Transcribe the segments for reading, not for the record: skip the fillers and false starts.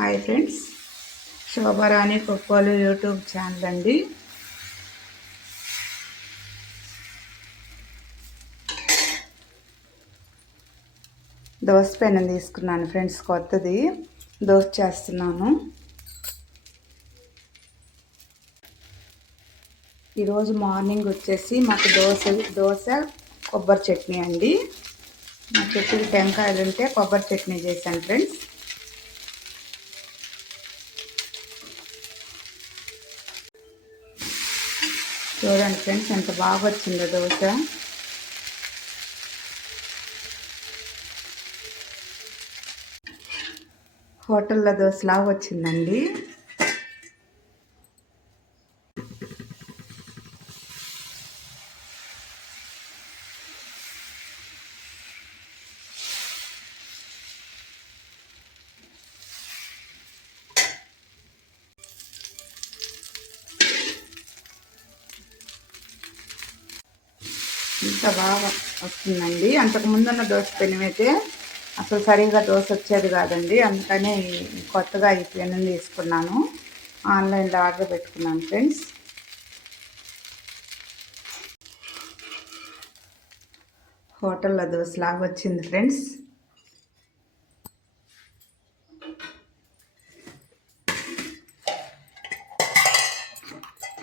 Hi friends, Shobharani Koppolu YouTube channel అండి. దోశ పెనం తీసుకున్నాను ఫ్రెండ్స్, కొత్తది. దోశ చేస్తున్నాను. ఈరోజు మార్నింగ్ వచ్చేసి మాకు దోశ కొబ్బరి చట్నీ అండి. మా చెట్టుకి టెంకాయలు ఉంటే కొబ్బరి చట్నీ చేశాను ఫ్రెండ్స్. చూడండి ఫ్రెండ్స్, ఎంత బాగా వచ్చిందో దోశ. హోటల్లో దోశలాగా వచ్చిందండి. ఇంత బాగా వస్తుందండి. అంతకుముందున్న దోశ పెనం అయితే అసలు సరిగా దోశ వచ్చేది కాదండి. అందుకనే కొత్తగా ఈ పెనం తీసుకున్నాను. ఆన్లైన్లో ఆర్డర్ పెట్టుకున్నాను ఫ్రెండ్స్. హోటల్లో దోశలాగా వచ్చింది ఫ్రెండ్స్.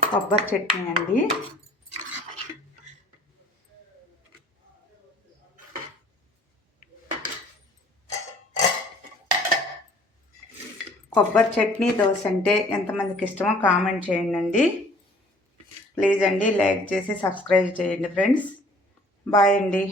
కొబ్బరి చట్నీ అండి. కొబ్బరి చట్నీ దోశ అంటే ఎంతమందికి ఇష్టమో కామెంట్ చేయండి. ప్లీజ్ అండి, లైక్ చేసి సబ్స్క్రైబ్ చేయండి ఫ్రెండ్స్. బాయ్ అండి.